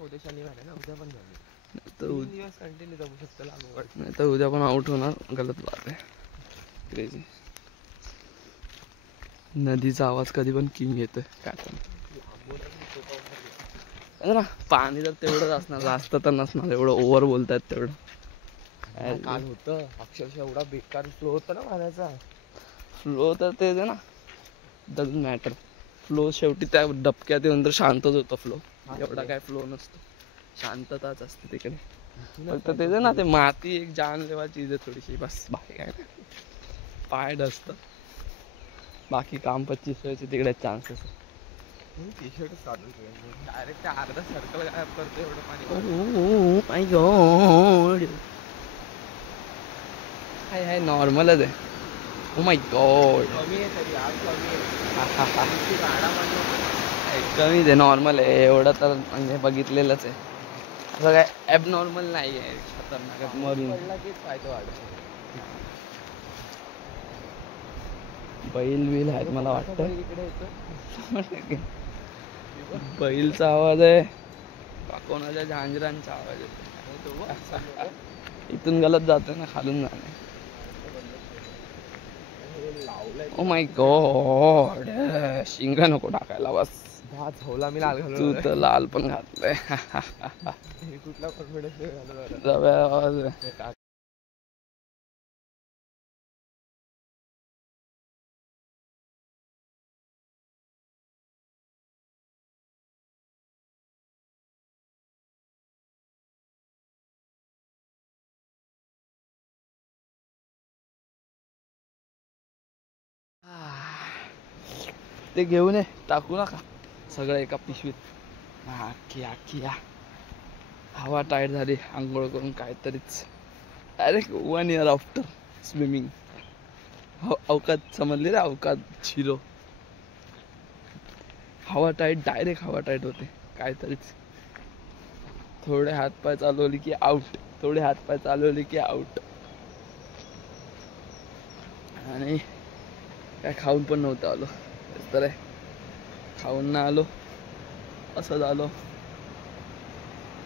उद्या शनिवार आहे ना, उद्या पण झाली तर 3 दिवस कंटिन्यू जमू शकतं लागवड. नाही तर उद्या पण आउट होणार. गलत बात आहे. क्रेझी. नदीचा आवाज कधी पण किंग येतोय काय पण ना. पाणी तर तेवढंच असणार, जास्त तर नसणार. एवढं ओव्हर बोलतायत तेवढं. काल होतं अक्षरशः एवढा बेकार फ्लो होता ना पाण्याचा. फ्लो तर तेच आहे ना, डझंट मॅटर. फ्लो शेवटी त्या डबक्यात येऊन तर शांतच होतं फ्लो. एवढा काय फ्लो नसतो, शांतताच असते तिकडे. फक्त तेच आहे ना, ते माती एक जानलेवा चीज आहे थोडीशी, बस. बाकी काय नाही. पाय डसतं, बाकी काम 25 व्हायचे तिकडे चान्सेस. टी शर्ट चालू डायरेक्ट अर्धा सर्कल गायब करतो एवढं पाणी. माय गॉड. हाय हाय नॉर्मलच आहे. Oh my God. कमी आहे तरी आज कमी आहे. कमीच आहे, नॉर्मल आहे. एवढं तर म्हणजे बघितलेलंच आहे. असं काय ॲब नॉर्मल नाही आहे खतरनाक मरून. पडला की फायदा वाढतो. बैल बिल आहेत मला वाटतं. इकडे येतो बैलचा आवाज आहे का कोणाच्या झांजरांचा आवाज येतो. इथून गलत जातोय ना, खालून जाणे. Oh my God. शिंग नको टाकायला बस. झोला मी लाल घालून. तू तर लाल पण घातलंय. कुठला कॉन्फिडन्स आवाज. ते घेऊन ये, टाकू नका सगळं एका पिशवीत. किया हवा टाईट झाली आंघोळ करून काहीतरीच. Direct 1 year after swimming. अवकात समजली रे, अवकात 0. हवा टाईट, डायरेक्ट हवा टाईट होते काहीतरीच. थोडे हातपाय चालवले की आउट, थोडे हातपाय चालवले की आउट. आणि काय खाऊन पण नव्हतं आलो. तर खाऊन ना आलो, असं झालो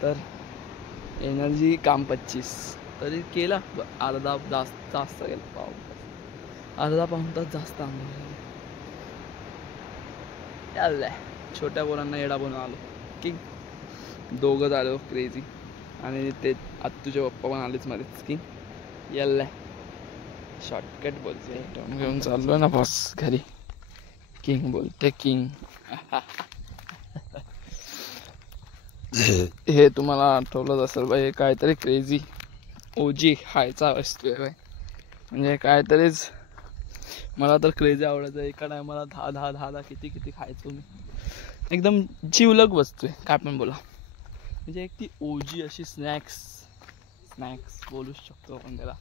तर एनर्जी काम 25 तरी केला. अर्धा जास्त गेला, अर्धा पाऊण तास जास्त आंघोळ. चाललंय छोट्या पोरांना येडा बनवून आलो की 2 झालो क्रेझी. आणि ते आत्तूचे पप्पा पण आलेच मध्येच की यायलाय. शॉर्टकट बोलते घेऊन चाललो ना बस घरी. किंग बोलते किंग. हे तुम्हाला आठवलंच असेल बाई, काहीतरी क्रेझी ओजी खायचा वस्तू आहे बाई. म्हणजे काहीतरीच. मला तर क्रेझी आवडायचं. एका टायमाला 10 किती खायचो मी. एकदम जीवलग वस्तू आहे काय पण बोला. म्हणजे एक ती ओजी अशी स्नॅक्स बोलूच शकतो आपण त्याला,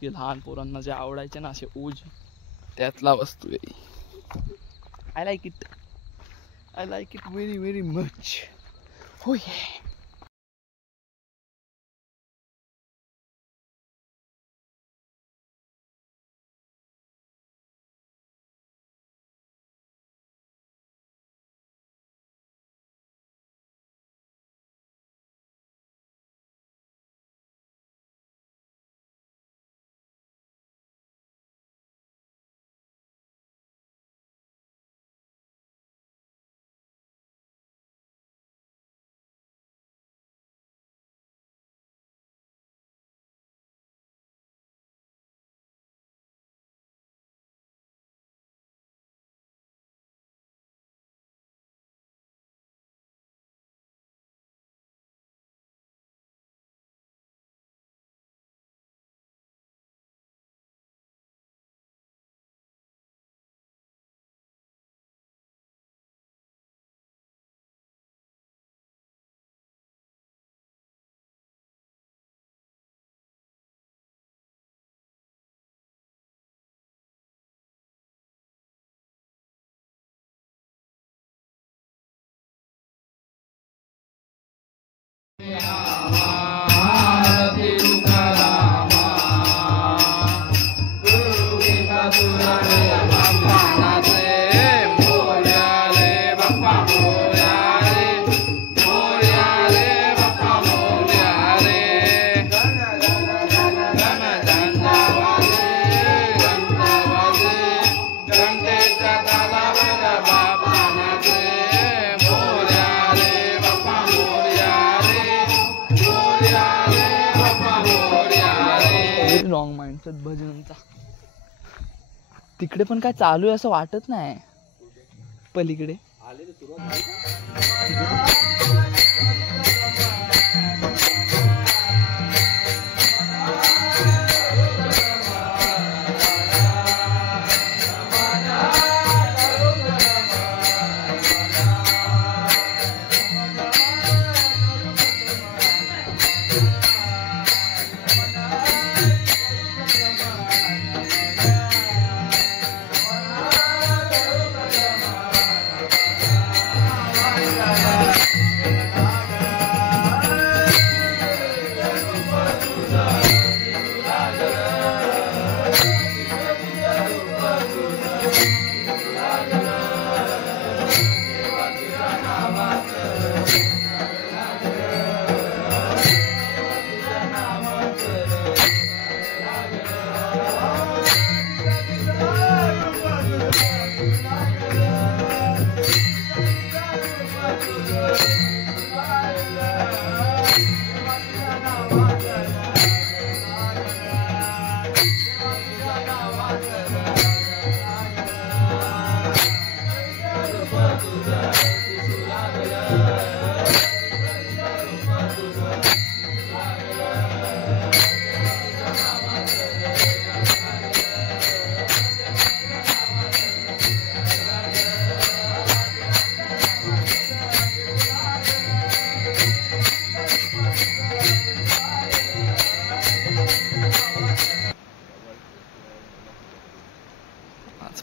की लहान पोरांना जे आवडायचे ना असे ओजी, त्यातला वस्तू आहे. I like it very very much. हो ये. रॉंग माइंडसेट भजनांचा. तिकडे पण काय चालू आहे असं वाटत नाही. पलीकडे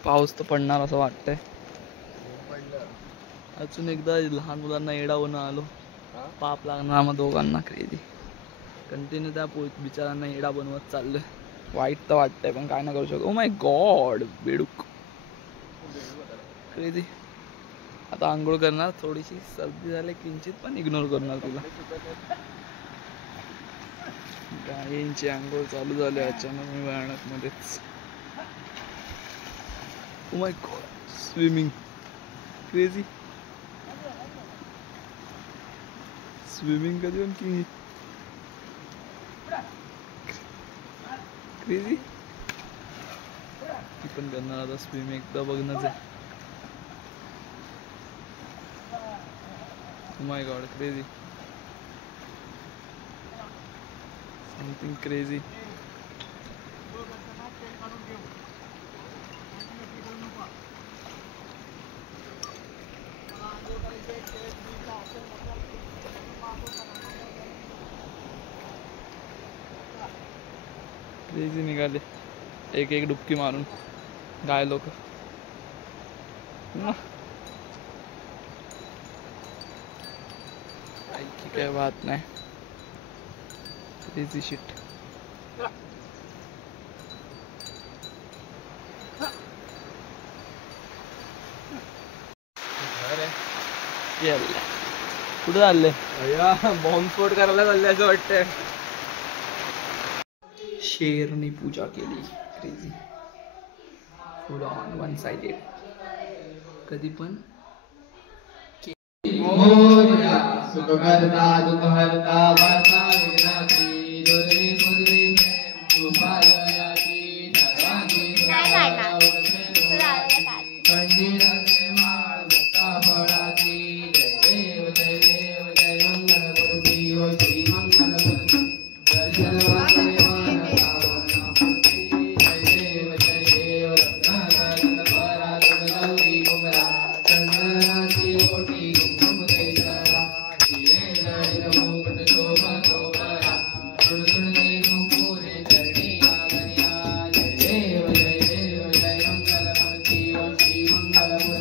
पाऊस तर पडणार असं वाटतंय. अजून एकदा लहान मुलांना येडावून आलो. पाप लागणार आम्हा दोघांना. क्रेझी कंटिन्यू त्या बिचारांना येडा बनवत चाललोय. वाईट तर वाटतंय पण काय ना करू शकतो. ओ माय गॉड बेडूक. क्रेझी. आता आंघोळ करणार. थोडीशी सर्दी झाली किंचित पण इग्नोर करणार तुला. गायींची आंघोळ चालू झाली अचानक मी भयानक मध्येच. Oh my god, swimming. Crazy. Swimming कधी पण की crazy. ती पण करणार आता स्विमिंग एकदा बघणंच आहे. Oh my god, crazy. Something crazy. Crazy निघाले. एक एक डुबकी मारून गाय लोक. काय बात नाही. Crazy shit. कुठे चालले? बॉम्बस्फोट करायला चालले असं वाटतंय. शेरने पूजा केली. Crazy. Full on one sided. कधी पण सुखकर्ता दुःखहर्ता वार्ता विघ्नाची दुर्वी मुद्री उपायाची सर्वांगी कंडीरचे माळ भक्ता फळाची. जय देव जय मंगल मूर्ती हो श्री मंगल मूर्ती. दर्शन वाचे मन सावनापूर्ती. जय देव रत्नाकर परा गौरी कुमरा. चंद्राची कोटी कुंकुम देशरा. हिरे जडित मुकुट शोभा शोभरा. सुरसुरते कुंकुरे चरणी आगनिया. जय देव जय मंगल मूर्ती हो श्री मंगल मूर्ती.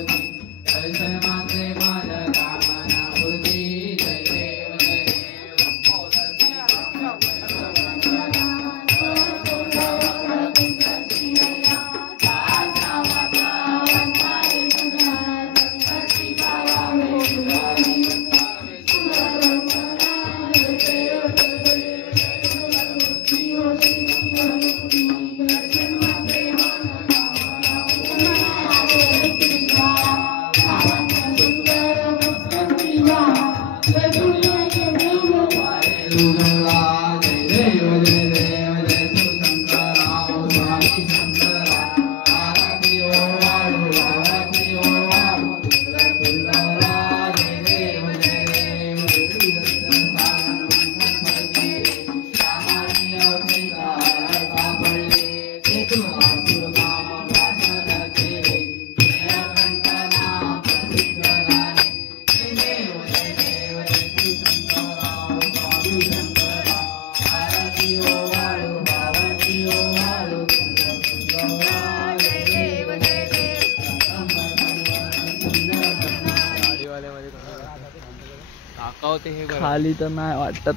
काका होते हे बरं. खाली तर नाही वाटत.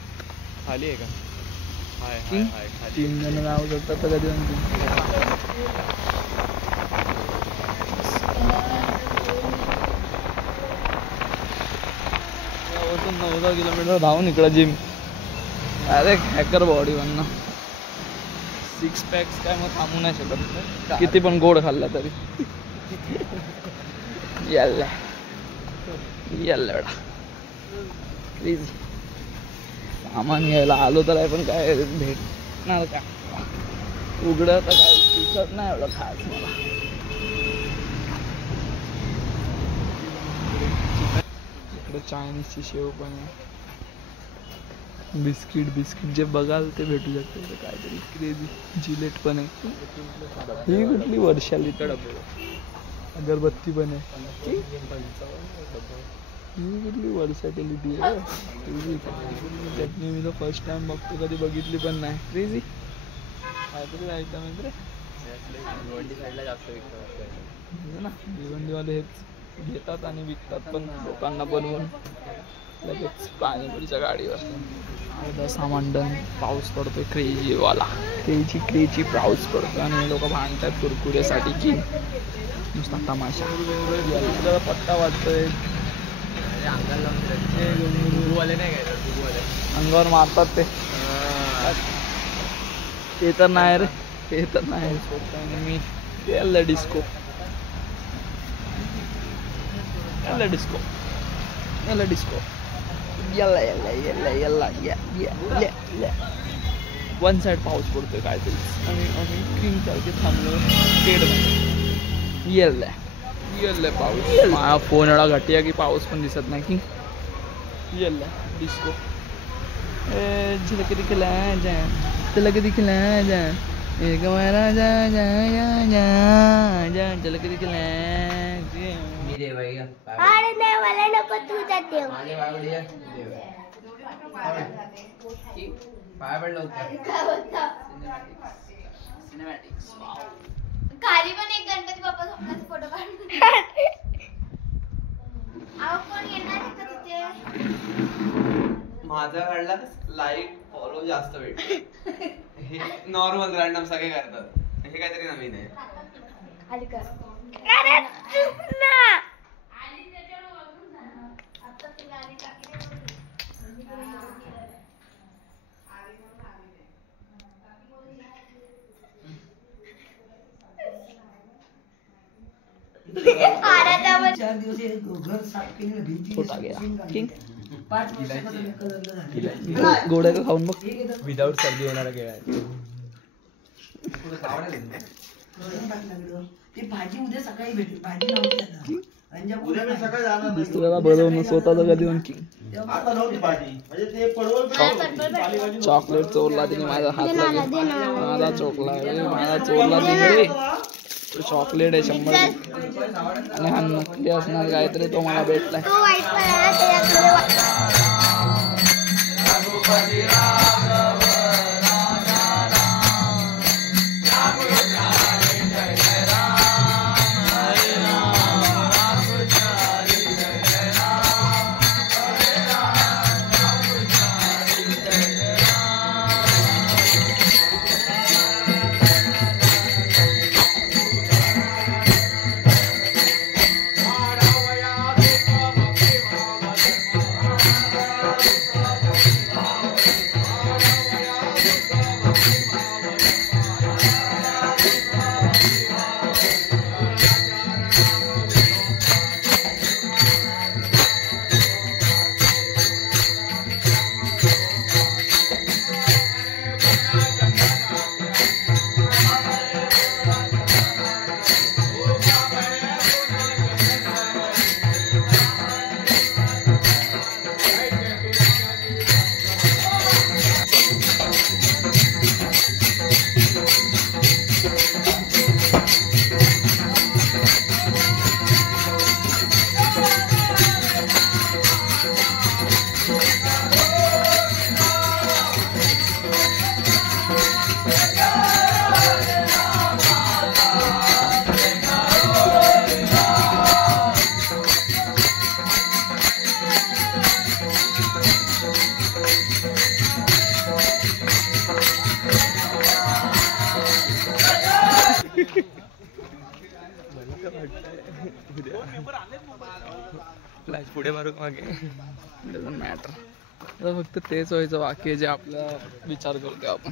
खाली आहे का? हाय की? हाय हाय खाली. 3 जण जाऊ शकतात तर कधी म्हणतील. गावातून 9-10 किलोमीटर धावून इकडं जिम. अरे हॅकर बॉडी बनणं. 6 पॅक्स काय मग थांबू नाही शकत किती पण गोड खाल्ला तरी. यायला यायला बेटा प्लीज. सामान घ्यायला आलो तर आहे पण काय भेटणार का? उघडं तर काय दिसत नाही एवढं खास मला. इकडे चायनीजची शेव पण आहे. बिस्किट जे बघाल ते भेटू शकते. इथे काहीतरी क्रेझी जिलेट पण आहे. ही कुठली वर्षाली अगरबत्ती पण आहे. ही कुठली वर्सॅटिलिटी आहे. चटणी मी तर फर्स्ट टाइम बघतो, कधी बघितली पण नाही. क्रेझी काहीतरी आयटम आहे रे. भिवंडी साईडला जास्त विकतात ना भिवंडीवाले हेच घेतात आणि विकतात पण लोकांना बनवून लगेच पाणीपुरीच्या गाडीवर. अर्धा सामान डन. पाऊस पडतोय क्रेझी वाला. क्रेझी पाऊस पडतो आणि हे लोक भांडतात कुरकुरेसाठी की नुसता तमाशा. पत्ता वाटतोय गुरुवाले नाही काय गुरुवाले अंगावर मारतात ते तर नाही रे. ते तर नाही. मी याला डिस्को याला डिस्को याला डिस्को याला याला याला याला या. वन साईड पाऊस पडतोय काहीतरी आणि आम्ही किंग सारखे थांबलो स्टेडमध्ये. येल्ला पाऊस. माझा फोन एवढा घटिया की पाऊस पण दिसत नाही की. येल्ला डिस्को झलक दिखला जा झलक दिखला जा एक मारा जा जा जा जा जा झलक दिखला जा. अरे नाही मला नको तू जाते. खाली पण एक गणपती बाप्पा झोपण्याचा फोटो काढून. अहो कोण येणार आहे का तिथे? माझा काढला लाईक फॉलो जास्त भेटतो. हे नॉर्मल रॅन्डम सगळे करतात. हे काहीतरी नवीन आहे. खाली कर. अरे चुप ना. छोटा गया किंग. गोड्या का खाऊन बघ. विदाउट सर्दी होणारा खेळ आहे. भाजी उद्या सकाळी भेटेल. भाजी नव्हती दुसऱ्याला बनवणं स्वतःच कधी पण किंग. चॉकलेट चोरला तिने माझा हात लागेल. माझा चोरला तिने. चॉकलेट आहे 100 आणि हा नकली असणार काहीतरी तो मला भेटलाय. तो वाईट क्लच पुढे मारू मागे डझंट मॅटर. आता फक्त तेच व्हायचं बाकी आहे जे आपला विचार करतोय आपण.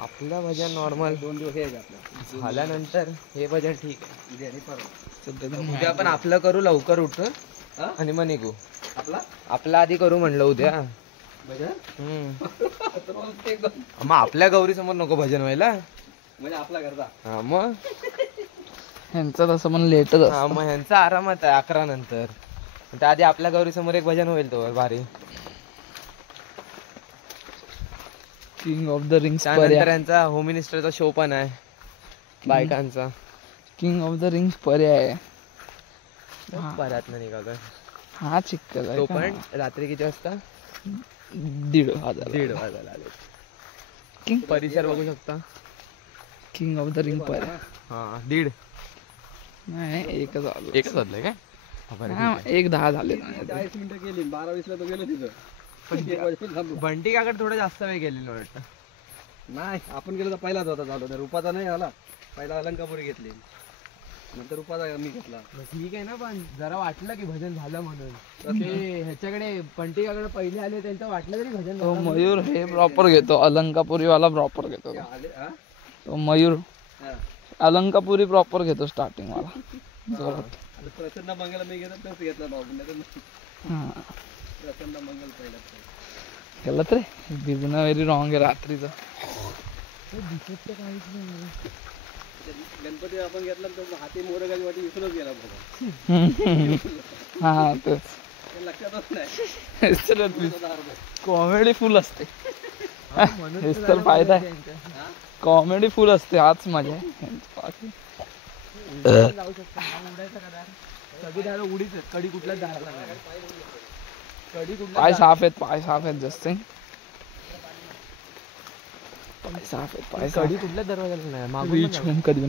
आपलं भजन नॉर्मल 2 दिवस आहे झाल्यानंतर हे भजन ठीक आहे. उद्या पण आपलं करू लवकर उठून आणि मग निघू. आपला आधी करू म्हणलं उद्या. मग आपल्या गौरी समोर नको भजन व्हायला म्हणजे आपला करता. हा मग ह्यांचं तसं पण लेटच. हा मग ह्यांचा आरामात आहे 11 नंतर. त्याआधी आपल्या गौरी समोर एक भजन होईल तो भारी. किंग ऑफ द रिंग्स त्यानंतर यांचा होम मिनिस्टरचा शो पण आहे. बायकांचा किंग ऑफ द रिंग्स पर्याय परत नाही निघाला हा चिक्कल आहे तो का? पण रात्री किती वाजता 1,500 1:30 वाजायला आले किंग परिसर बघू शकता किंग ऑफ द रिंग पर्याय हा 1:30 नाही एकच आलो एकच वाजलंय काय हा, 1:10 झाले मिनिटं गेली 12:20 ला तो गेलो तिथं बंटी काकडे थोडं जास्त वेळ गेलेलं वाटतं नाही आपण गेलो तर पहिलाच होता झालो तर रुपाचा नाही आला पहिला अलंकापुरी घेतली नंतर रुपाचा मी घेतला मग ठीक आहे ना पण जरा वाटलं की भजन झालं म्हणून ते ह्याच्याकडे बंटी काकडे पहिले आले त्यांचं वाटलं तरी भजन तो झालं मयूर हे प्रॉपर घेतो अलंकापुरी वाला प्रॉपर घेतो तो. आले हा तो मयूर हा. अलंकापुरी प्रॉपर घेतो स्टार्टिंग वाला जोरात. आता प्रसन्न मंगल मी घेतला तोच घेतला बाबू नाही तर हा प्रसन्न मंगल पहिला केलं तर भिजणं व्हेरी रॉंग आहे रात्रीचं गणपती आपण घेतला तर हाती मोरगाची वाटी विसरूनच गेला बाबा हा तेच ते लक्षातच नाही कॉमेडी फुल असते हेच तर फायदा आहे कॉमेडी फुल असते हाच मजा आहे बाकी लावू शकतो उडायचं का दार सगळी दारं उडीच आहेत कडी कुठल्याच दाराला नाही कडी कुठल्या पाय साफ आहेत जस्ट पाय साफ आहेत कडी कुठल्याच दरवाजाला नाही मागून पण रीच होम कधी